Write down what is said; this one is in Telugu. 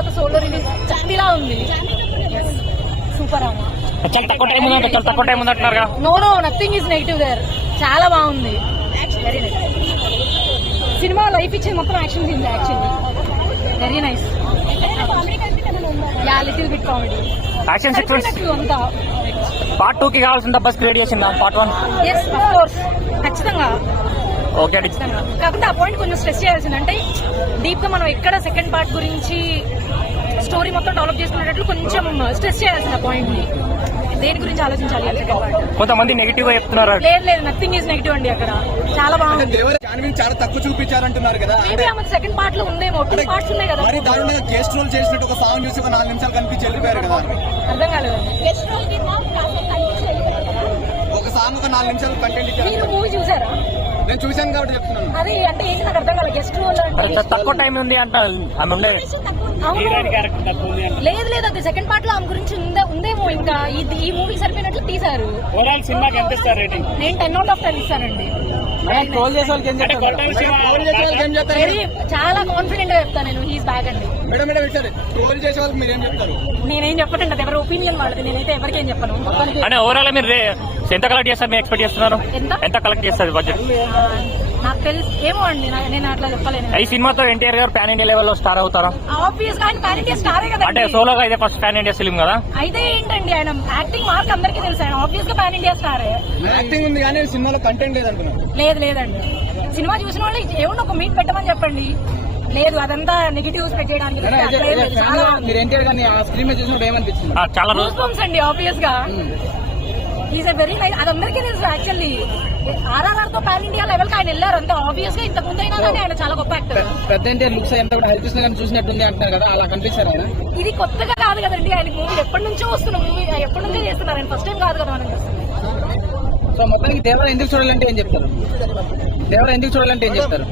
తర్వాత సోలో రిలీజ్ చాందీలా ఉంది. సూపర్ అమ్మా. తక్కువ టైం ఉందంటున్నారుగా. No nothing is negative there. చాలా బాగుంది. Very nice cinema. లైఫ్ ఇచ్చేది మొత్తం action scenes. Actually very nice. Yeah little bit comedy. Action sequence అంతా పార్ట్ 2 కి కావాల్సిన బస్ క్రియేట్ చేసిందా పార్ట్ 1? ఎస్ ఆఫ్ కోర్స్ ఖచ్చితంగా. ఓకే. కాకపోతే ఆ పాయింట్ కొంచెం స్ట్రెస్ చేయాల్సింది. అంటే డీప్ గా మనం ఎక్కడ సెకండ్ పార్ట్ గురించి స్టోరీ మొత్తం డెవలప్ చేసుకునేటట్లు కొంచెం స్ట్రెస్ చేయాల్సిన పాయింట్ ని. దేని గురించి ఆలోచించాలి సెకండ్ పార్ట్. కొంతమంది నెగిటివ్ గా చెప్తున్నారు. లేదు నథింగ్ ఈజ్ నెగిటివ్ అండి. అక్కడ చాలా బాగుంది. చాలా తక్కువ చూపించారంటున్నారు కదా. మేబీ ఆమె సెకండ్ పార్ట్ లో ఉందేమో. 2 పార్ట్స్ ఉన్నాయి కదా. మరి దారుణంగా గెస్ట్ రోల్ చేసినట్టు ఒక సాంగ్ చూసి 4 నిమిషాలు కనిపించి వెళ్ళిపోయారు కదా. అర్థం కాలేదు. ఒక సాంగ్ ఒక 4 నిమిషాలు కంటెంట్ ఇచ్చారు. మీరు మూవీ చూసారా? నేను చూశాను కాబట్టి చెప్తున్నాను. అది అంటే ఏంటి నాకు అర్థం కాలేదు. గెస్ట్ రోల్ అంటే తక్కువ టైం ఉంది అంట. ఆమె ఉండే లేదు అది సెకండ్ పార్ట్ లో ఆమె గురించి ఉందేమో. ఇంకా ఈ మూవీ సరిపోయినట్లు తీసారు. నేను 10 out of 10 ఇస్తానండి. చాలా కాన్ఫిడెంట్ గా చెప్తాను నేను. హీస్ బ్యాక్ అండి. నేనేం చెప్పనండి. అది ఎవరి ఒపీనియన్ వాళ్ళది. నేనైతే ఎవరికేం చెప్పను. అంటే ఓవరాల్ మీరు ఎంత కలెక్ట్ చేస్తారు? మీరు ఎక్స్పెక్ట్ చేస్తున్నారు? ఎంత కలెక్ట్ చేస్తారు బడ్జెట్? నాకు తెలుసు ఏమో అండి. నేను అట్లా చెప్పలేను. ఈ సినిమాతో ఎన్టీఆర్ గారు పాన్ ఇండియా లెవెల్ లో స్టార్ అవుతారా? ఆబ్వియస్ గా ఆయన పాన్ ఇండియా స్టారే కదా. అంటే సోలోగా అయితే ఫస్ట్ పాన్ ఇండియా ఫిల్మ్ కదా. అయితే ఏంటండి ఆయన యాక్టింగ్ మార్క్ అందరికీ తెలుసు. ఆయన ఆబ్వియస్ గా పాన్ ఇండియా స్టారే. యాక్టింగ్ ఉంది కానీ సినిమాలో కంటెంట్ లేదనుకున్నాను. లేదండి. సినిమా చూసిన వాళ్ళు ఏమన్నా ఒక మీట్ పెట్టమని చెప్పండి. లేదు అదంతా నెగిటివ్ స్ప్రెడ్ చేయడానికి. చాలా రోజు అండి. ఆబ్వియస్ గా ఈజ్ అ వెరీ నైస్. అది అందరికీ తెలుసు. యాక్చువల్లీ ఆర్ఆర్ఆర్ తో పాన్ ఇండియా లెవెల్ కి ఆయన వెళ్ళారు అంతే. ఆబ్వియస్ గా ఇంత ముందు అయినా కానీ ఆయన చాలా గొప్ప యాక్టర్. చూసినట్టుంది అంటున్నారు కదా, అలా కనిపిస్తారు. ఇది కొత్తగా కాదు కదండి. ఆయన మూవీ ఎప్పటి నుంచో వస్తున్న మూవీ. ఎప్పటి నుంచో చేస్తున్నారు. ఆయన ఫస్ట్ టైం కాదు కదా మనం చూస్తుంది. సో మొత్తానికి దేవరా ఎందుకు చూడాలంటే ఏం చెప్తారు? దేవరా ఎందుకు చూడాలంటే ఏం చెప్తారు?